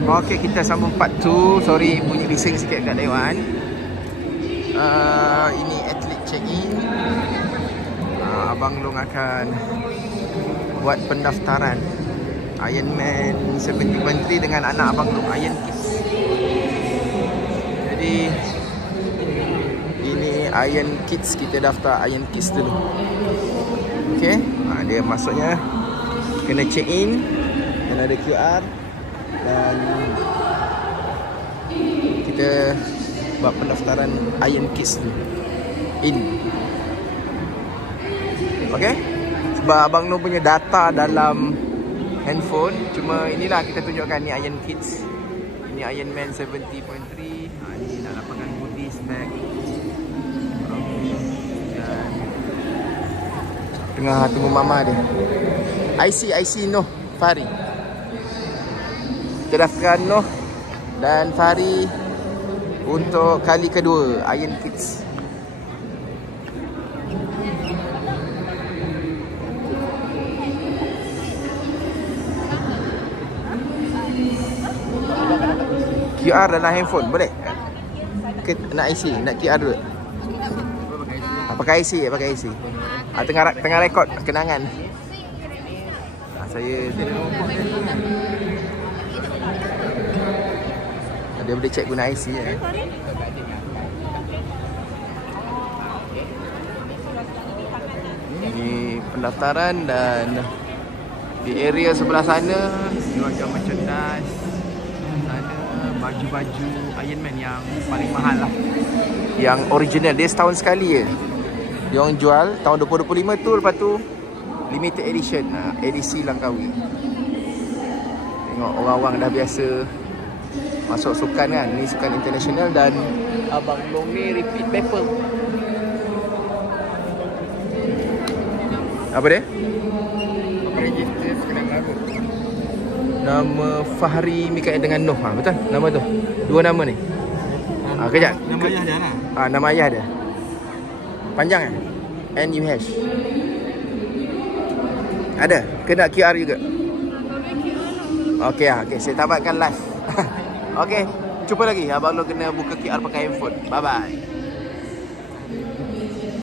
Okey, kita sambung part 2. Sorry bunyi bising sikit kat dewan. Ini atlet check-in. Abang Long akan buat pendaftaran Ironman 70.3 dengan anak Abang Long, Iron Kids. Jadi ini Iron Kids, kita daftar Iron Kids dulu. Okey, dia maksudnya kena check-in dan ada QR dan kita buat pendaftaran Iron Kids dulu. Okey, sebab Abang Long punya data dalam handphone, cuma inilah kita tunjukkan ni Iron Kids. Ini Ironman 70.3. Ni nak lapangan body snack. Dan tengah tunggu mama dia. IC Noh Fahri. Kita daftarkan Noh dan Fahri untuk kali kedua Iron Kids. QR dalam handphone boleh? Nak IC, nak QR dulu. Pakai IC, pakai IC. Tengah rekod kenangan. Saya dia boleh check guna IC ya. Ini pendaftaran dan di area sebelah sana jual merchandise. Baju-baju Ironman yang paling mahal lah, yang original. Dia setahun sekali je dia orang jual. Tahun 2025 tu, lepas tu limited edition, edisi Langkawi. Tengok orang-orang dah biasa masuk sukan kan. Ni sukan international dan Abang Long ni repeat paper. Apa dia? Register sekarang lagu. Nama Fahri Mikael dengan Noh. Betul? Nama tu. Dua nama ni. Kejap. Nama ayah dia lah. Nama ayah dia. Panjang kan? NUH. Ada? Kena QR juga? Okey lah. Okay, saya tamatkan live. Okey. Jumpa lagi. Abang Long kena buka QR pakai handphone. Bye-bye.